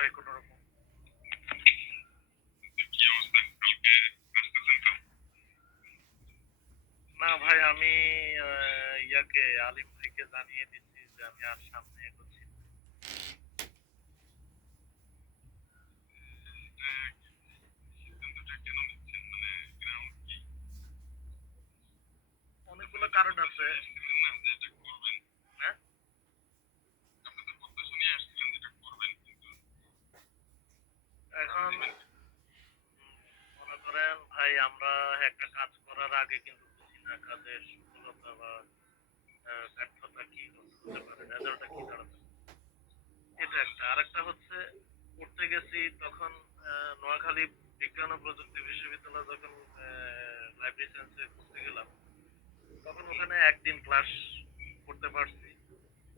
ভাই কোনো রকম। না ভাই আমি ইয়াকে আলিম ভাইকে জানিয়ে দিচ্ছি যে আমি আর সামনে এগোচ্ছি মানে অনেকগুলো কারণ আছে আসছিলেন না যে এটা করবেন হ্যাঁ আপনি তো প্রত্যাশা নিয়ে আসছিলেন যে এটা করবেন কিন্তু এখন উম, মনে করেন ভাই আমরা একটা কাজ আগে কিন্তু বুঝি না, কাজের সফলতা বা ব্যর্থতা কি হতে পারে? রেজাল্টটা কি দাঁড়াতে এটা একটা। আরেকটা হচ্ছে পড়তে গেছি তখন নোয়াখালী বিজ্ঞান ও প্রযুক্তি বিশ্ববিদ্যালয় যখন লাইব্রেরি সায়েন্সে পড়তে গেলাম, তখন ওখানে একদিন ক্লাস করতে পারছি।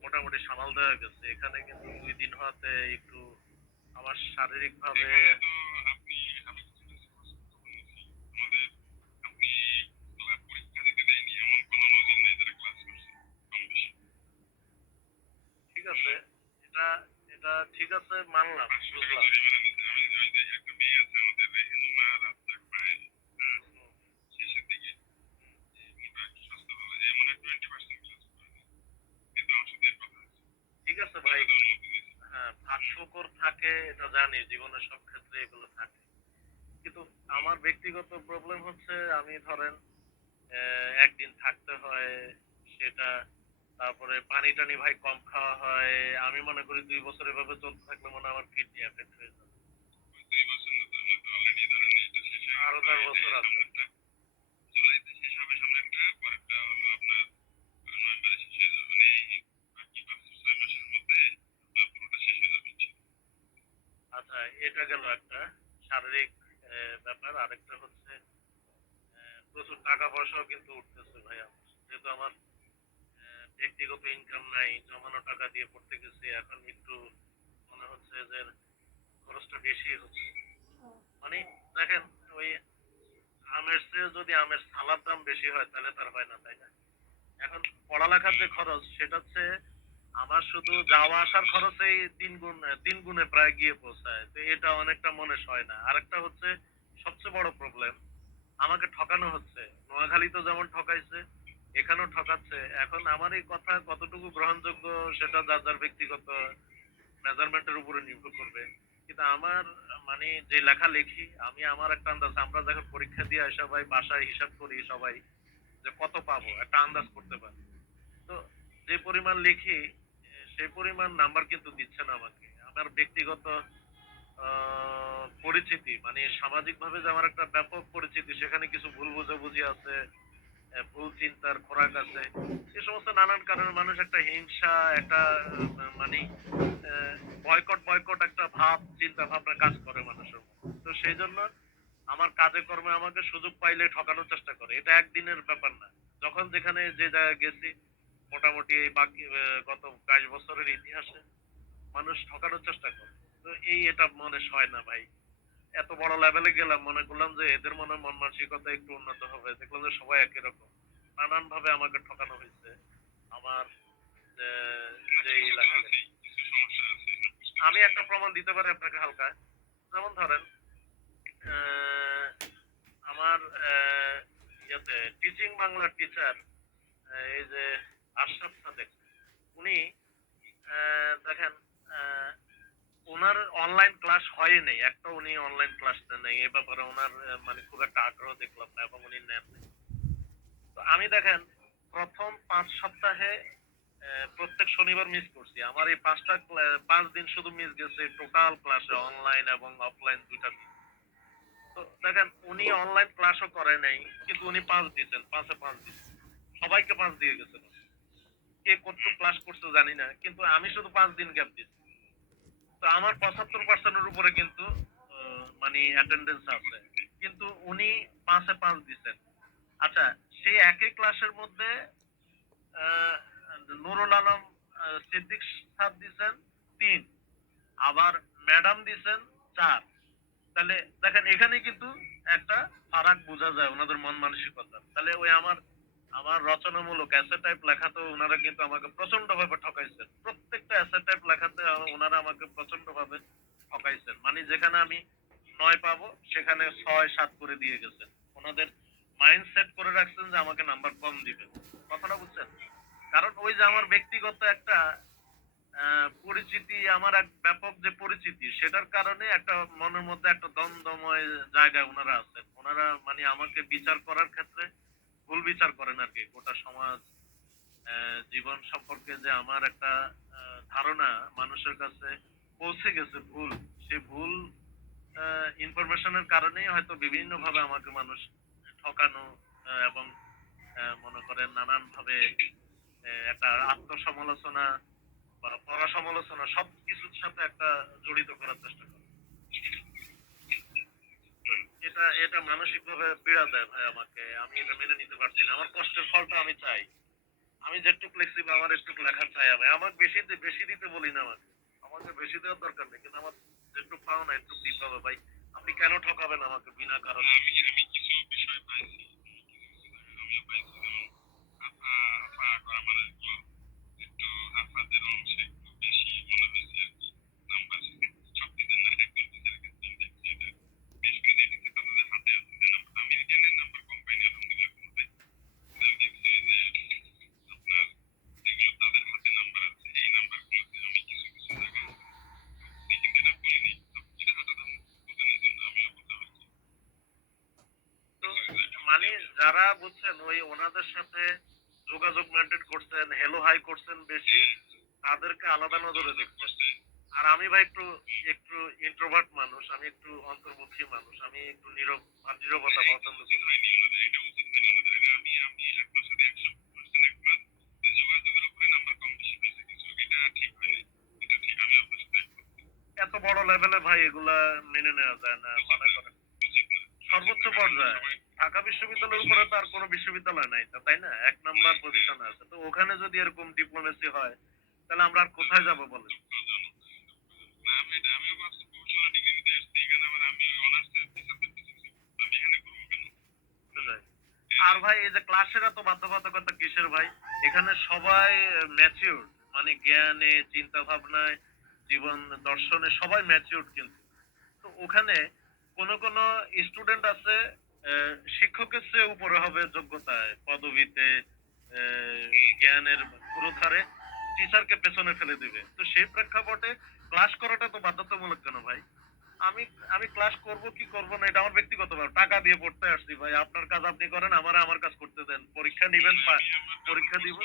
মোটামুটি সামাল দেওয়া গেছে। এখানে কিন্তু দুই দিন হওয়াতে একটু আমার শারীরিক ভাবে তো আপনি আমি কিছু কিছু খবর নিয়েছি আমাদের আপনি ক্লাস পরীক্ষা দিতে দেয়নি এমন কোনো নজির নেই যারা ক্লাস করছে কম বেশি ঠিক আছে এটা এটা ঠিক আছে মানলাম পাঁচশো টাকা বুঝলাম জরিমানা নিতে আমি ওই যে একটা মেয়ে আছে আমাদের হেনুমা রাজ্জাক পায়েল হ্যাঁ শেষের দিকে এই মোটা একটু স্বাস্থ্য ভালো যে মানে টোয়েন্টি পার্সেন্ট ক্লাস করে কিন্তু আমার সাথে এর কথা আছে। ঠিক আছে ভাই। হ্যাঁ ফাঁকফোকর থাকে এটা জানি জীবনের সব ক্ষেত্রে এগুলো থাকে। কিন্তু আমার ব্যক্তিগত প্রবলেম হচ্ছে আমি ধরেন একদিন থাকতে হয় সেটা তারপরে পানি টানি ভাই কম খাওয়া হয়। আমি মনে করি দুই বছর এভাবে চলতে থাকলে মনে আমার কিডনি এফেক্ট হয়ে যাবে। আরও দশ বছর আছে। আচ্ছা এটা গেল একটা শারীরিক ব্যাপার। আরেকটা হচ্ছে প্রচুর টাকা পয়সাও কিন্তু উঠতেছে ভাই আমার যেহেতু আমার ব্যক্তিগত ইনকাম নাই, জমানো টাকা দিয়ে পড়তে গেছি, এখন একটু মনে হচ্ছে যে খরচটা বেশি হচ্ছে। মানে দেখেন, ওই আমের চেয়ে যদি আমের সালার দাম বেশি হয়, তাহলে তার হয় না, তাই না? এখন পড়ালেখার যে খরচ, সেটা হচ্ছে আমার শুধু যাওয়া আসার খরচেই তিন গুণ, তিন গুণে প্রায় গিয়ে পৌঁছায়। তো এটা অনেকটা মনে হয় না। আরেকটা হচ্ছে সবচেয়ে বড় প্রবলেম আমাকে ঠকানো হচ্ছে। নোয়াখালী তো যেমন ঠকাইছে এখানেও ঠকাচ্ছে। এখন আমার এই কথা কতটুকু গ্রহণযোগ্য সেটা যার যার ব্যক্তিগত মেজারমেন্টের উপরে নির্ভর করবে। কিন্তু আমার মানে যে লেখা লিখি, আমি আমার একটা আন্দাজ, আমরা যখন পরীক্ষা দিয়ে আসা ভাই, বাসায় হিসাব করি সবাই যে কত পাবো, একটা আন্দাজ করতে পারি। তো যে পরিমাণ লিখি, সেই পরিমাণ নাম্বার কিন্তু দিচ্ছে না আমাকে। আমার ব্যক্তিগত পরিচিতি মানে সামাজিক ভাবে যে আমার একটা ব্যাপক পরিচিতি, সেখানে কিছু ভুল বোঝাবুঝি আছে ভুল চিন্তার খোরাক আছে। এই সমস্ত নানান কারণে মানুষ একটা হিংসা, একটা মানে বয়কট বয়কট একটা ভাব, চিন্তা ভাবনা কাজ করে মানুষের। তো সেই জন্য আমার কাজে কর্মে আমাকে সুযোগ পাইলে ঠকানোর চেষ্টা করে। এটা একদিনের ব্যাপার না। যখন যেখানে যে জায়গায় গেছি, মোটামুটি এই বাকি গত বাইশ বছরের ইতিহাসে, মানুষ ঠকানোর চেষ্টা করে। তো এই এটা মনে হয় না ভাই। এত বড় লেভেলে গেলাম, মনে করলাম যে এদের মনে মন মানসিকতা একটু উন্নত হবে। দেখলাম যে সবাই একই রকম। নানান ভাবে আমাকে ঠকানো হয়েছে। আমার, যে এলাকা সমস্যা আছে এটা বুঝতে আমি একটা প্রমাণ দিতে পারি আপনাকে হালকা। যেমন ধরেন আমার ইয়েতে টিচিং বাংলার টিচার এই যে আশরাফ সাদেক উনি দেখেন ওনার অনলাইন ক্লাস হয় নাই। একটা উনি অনলাইন ক্লাস নেই। এ ব্যাপারে ওনার মানে খুব একটা আগ্রহ দেখলাম না এবং উনি নেন। তো আমি দেখেন, প্রথম পাঁচ সপ্তাহে প্রত্যেক শনিবার মিস করছি। আমার এই পাঁচটা পাঁচ দিন শুধু মিস গেছে টোটাল ক্লাসে অনলাইন এবং অফলাইন দুইটা দিন তো দেখেন, উনি অনলাইন ক্লাসও করে নাই, কিন্তু উনি পাঁচ দিয়েছেন পাঁচে পাঁচ দিয়েছেন। সবাইকে পাঁচ দিয়ে গেছেন কে কতটুকু ক্লাস করছে জানি না, কিন্তু আমি শুধু পাঁচ দিন গ্যাপ দিচ্ছি তো আমার পঁচাত্তর পার্সেন্টের উপরে কিন্তু মানে অ্যাটেন্ডেন্স আছে। কিন্তু উনি পাঁচে পাঁচ দিচ্ছেন আচ্ছা সেই একই ক্লাসের মধ্যে নুরুল আলম সিদ্দিক স্যার দিছেন তিন, আবার ম্যাডাম দিছেন চার। তাহলে দেখেন, এখানে কিন্তু একটা ফারাক বোঝা যায় ওনাদের মন মানসিকতা। তাহলে ওই আমার আমার রচনামূলক অ্যাসে টাইপ লেখাতে ওনারা কিন্তু আমাকে প্রচণ্ড ভাবে ঠকাইছেন। প্রত্যেকটা অ্যাসে টাইপ লেখাতে ওনারা আমাকে প্রচণ্ড ভাবে ঠকাইছেন। মানে যেখানে আমি নয় পাবো, সেখানে ছয়, সাত করে দিয়ে গেছেন। ওনাদের মাইন্ড সেট করে রাখছেন যে আমাকে নাম্বার কম দিবেন। কথাটা বুঝছেন? কারণ ওই যে আমার ব্যক্তিগত একটা পরিচিতি, আমার এক ব্যাপক যে পরিচিতি, সেটার কারণে একটা মনের মধ্যে একটা দ্বন্দ্বময় জায়গায় ওনারা আছেন। ওনারা মানে আমাকে বিচার করার ক্ষেত্রে ভুল বিচার করেন আর কি। গোটা সমাজ জীবন সম্পর্কে যে আমার একটা ধারণা, মানুষের কাছে পৌঁছে গেছে ভুল। সেই ভুল ইনফরমেশনের কারণেই হয়তো বিভিন্ন ভাবে আমাকে মানুষ ঠকানো এবং মনে করেন নানান ভাবে একটা আত্মসমালোচনা বা পরা সমালোচনা সব কিছুর সাথে একটা জড়িত করার চেষ্টা করে। এটা এটা মানসিক ভাবে পীড়া দেয় ভাই আমাকে। আমি এটা মেনে নিতে পারছি না। আমার কষ্টের ফলটা আমি চাই। আমি যেটুক লিখছি বা আমার একটু লেখার চাই আমি আমার বেশি বেশি দিতে বলি না আমাকে। আমাকে বেশি দেওয়ার দরকার নেই, কিন্তু আমার যেটুক পাও না একটু দিতে হবে ভাই। আপনি কেন ঠকাবেন আমাকে বিনা কারণে? আমি আমি কিছু বিষয় পাইছি আমিও পাইছি যেমন আফা আফা করা মানুষগুলো একটু আফাদের অংশে একটু বেশি মনে হয়েছে আর কি নাম্বার সব দিনের না একজন টিচারের ক্ষেত্রে আমি দেখছি এটা বেশ করে দিয়ে দিচ্ছে তাদের হাতে আছে যে নাম্বার আমেরিকানের নাম্বার কোম্পানি আলহামদুলিল্লাহ কোনোটাই আমি দেখছি যে আপনার যেগুলো তাদের হাতে নাম্বার আছে এই নাম্বারগুলোতে আমি কিছু কিছু জায়গায় দেখি এটা বলিনি এটা হঠাৎ আমি বোঝানোর জন্য আমিও বোঝা হয়েছি তো মানে যারা বুঝছেন ওই ওনাদের সাথে যোগাযোগ মেনটেন করছেন হেলো হাই করছেন বেশি তাদেরকে আলাদা নজরে দেখছেন আর আমি ভাই একটু একটু ইন্ট্রোভার্ট মানুষ আমি একটু অন্তর্মুখী মানুষ আমি একটু নীরব আর নীরবতা পছন্দ করি আমি আমি আমি আপনার সাথে একমত। এত বড় লেভেলে ভাই এগুলা মেনে নেওয়া যায় না মনে সর্বোচ্চ পর্যায়ে। ঢাকা বিশ্ববিদ্যালয়ের উপরে তো আর কোনো বিশ্ববিদ্যালয় নাই তাই না? এক নাম্বার পজিশনে আছে। তো ওখানে যদি এরকম ডিপ্লোমেসি হয় তাহলে আমরা আর কোথায় যাব বলেন? সেটাই। আর ভাই এই যে ক্লাসের এত বাধ্যবাধকতা কিসের ভাই? এখানে সবাই ম্যাচিউর মানে জ্ঞানে চিন্তা ভাবনায় জীবন দর্শনে সবাই ম্যাচিউর কিন্তু। তো ওখানে কোন কোন স্টুডেন্ট আছে শিক্ষকের চেয়ে উপরে হবে যোগ্যতায়, পদবিতে জ্ঞানের পুরোধারে টিচারকে পেছনে ফেলে দিবে। তো সেই প্রেক্ষাপটে ক্লাস করাটা তো বাধ্যতামূলক কেন ভাই? আমি আমি ক্লাস করব কি করব না, এটা আমার ব্যক্তিগত ব্যাপার। টাকা দিয়ে পড়তে আসছি ভাই। আপনার কাজ আপনি করেন, আমার আমার কাজ করতে দেন। পরীক্ষা নেবেন পরীক্ষা দিব।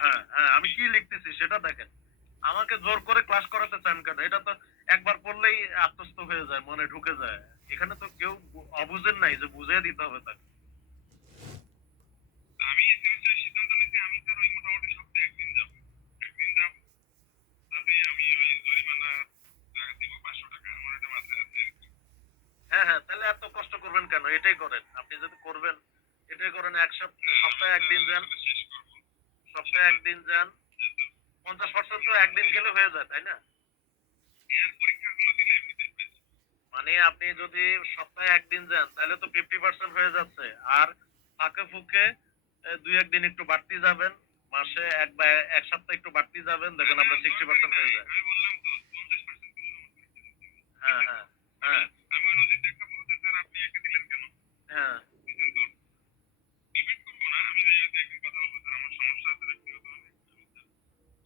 হ্যাঁ হ্যাঁ আমি কি লিখতেছি সেটা দেখেন। আমাকে জোর করে ক্লাস করাতে চান কেন? এটা তো একবার পড়লেই আত্মস্থ হয়ে যায় মনে ঢুকে যায়। এখানে তো কেউ অবুঝেন নাই যে বুঝিয়ে দিতে হবে তাকে। আমি সিদ্ধান্ত নিয়েছি আমি স্যার ওই মোটামুটি সপ্তাহে একদিন যাব। একদিন যাব। তবে আমি ওই জরিমানা দিব পাঁচশো টাকা। আমার এটা মাথায় আছে হ্যাঁ হ্যাঁ তাহলে এত কষ্ট করবেন কেন? এটাই করেন। আপনি যদি করবেন এটাই করেন এক সপ্তাহ একদিন যান। সপ্তাহে একদিন যান। পঞ্চাশ পার্সেন্ট তো একদিন গেলে হয়ে যায় তাই না। মানে আপনি যদি সপ্তাহে একদিন যান তাহলে তো ফিফটি পার্সেন্ট হয়ে যাচ্ছে। আর ফাঁকে ফুকে দুই একদিন একটু বাড়তি যাবেন মাসে এক বা এক সপ্তাহ একটু বাড়তি যাবেন দেখবেন আপনার সিক্সটি পার্সেন্ট হয়ে যায়। হ্যাঁ হ্যাঁ হ্যাঁ আমি অনুযায়ী দেখাবো যে স্যার আপনি একে দিলেন কেন হ্যাঁ বুঝলেন তো ডিবেট করব না আমি জায়গাতে একদিন কথা বলব স্যার আমার সমস্যা আছে ব্যক্তিগতভাবে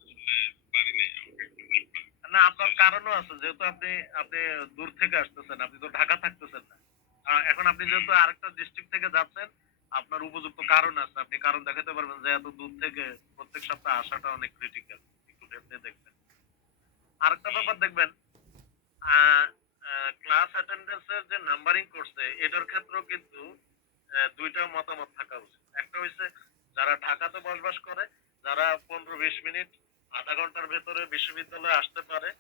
আসলে পারি নাই আমাকে একটু হেল্প করেন না আপনার কারণও আছে, যেহেতু আপনি আপনি দূর থেকে আসতেছেন, আপনি তো ঢাকা থাকতেছেন না। এখন আপনি যেহেতু আরেকটা ডিস্ট্রিক্ট থেকে যাচ্ছেন, আপনার উপযুক্ত কারণ আছে। আপনি কারণ দেখাতে পারবেন যে এত দূর থেকে প্রত্যেক সপ্তাহে আসাটা অনেক ক্রিটিক্যাল একটু ভেবে দেখবেন। আরেকটা ব্যাপার দেখবেন ক্লাস অ্যাটেন্ডেন্সের যে নাম্বারিং করছে, এটার ক্ষেত্রেও কিন্তু দুইটা মতামত থাকা উচিত। একটা হচ্ছে যারা ঢাকাতে বসবাস করে, যারা পনেরো বিশ মিনিট, আধা ঘণ্টার ভেতরে বিশ্ববিদ্যালয়ে আসতে পারে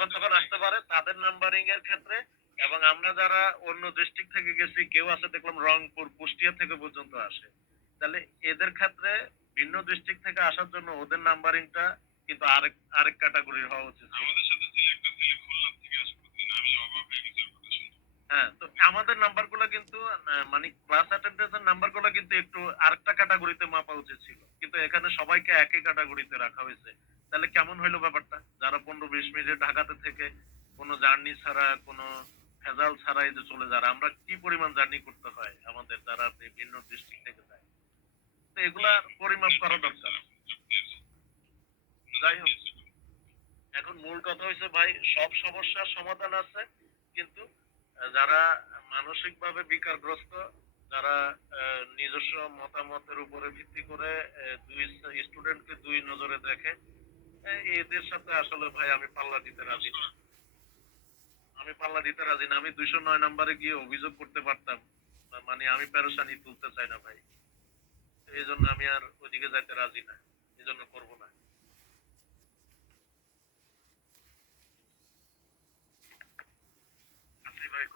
যখন তখন আসতে পারে তাদের নাম্বারিং এর ক্ষেত্রে এবং আমরা যারা অন্য ডিস্ট্রিক্ট থেকে গেছি কেউ আছে দেখলাম রংপুর কুষ্টিয়া থেকে পর্যন্ত আসে। তাহলে এদের ক্ষেত্রে ভিন্ন ডিস্ট্রিক্ট থেকে আসার জন্য ওদের নাম্বারিংটা কিন্তু আরেক আরেক ক্যাটাগরির হওয়া উচিত। আমাদের সাথে ছিল একটা ছেলে খুলনা থেকে আসে আমি অবাক হয়ে গেছি হ্যাঁ তো আমাদের নাম্বারগুলো কিন্তু মানে ক্লাস অ্যাটেন্ডেন্সের নাম্বারগুলো কিন্তু একটু আরেকটা ক্যাটাগরিতে মাপা উচিত ছিল। কিন্তু এখানে সবাইকে একই ক্যাটাগরিতে রাখা হয়েছে। তাহলে কেমন হইল ব্যাপারটা? যারা পনেরো বিশ মিনিটে ঢাকাতে থেকে কোনো জার্নি ছাড়া, কোনো ভেজাল ছাড়া যে চলে যারা, আমরা কি পরিমাণ জার্নি করতে হয় আমাদের যারা বিভিন্ন ডিস্ট্রিক্ট থেকে যায়? তো এগুলা পরিমাপ করা দরকার। যাই হোক, এখন মূল কথা হয়েছে ভাই, সব সমস্যার সমাধান আছে, কিন্তু যারা মানসিকভাবে বিকারগ্রস্ত, যারা নিজস্ব মতামতের উপরে ভিত্তি করে দুই স্টুডেন্টকে দুই নজরে দেখে এদের সাথে আসলে ভাই আমি পাল্লা দিতে রাজি না। আমি পাল্লা দিতে রাজি না। আমি দুইশো নয় নম্বরে গিয়ে অভিযোগ করতে পারতাম। মানে আমি প্যারেশানি তুলতে চাই না ভাই। এই জন্য আমি আর ওইদিকে যাইতে রাজি না। এই জন্য করব না। আসি ভাই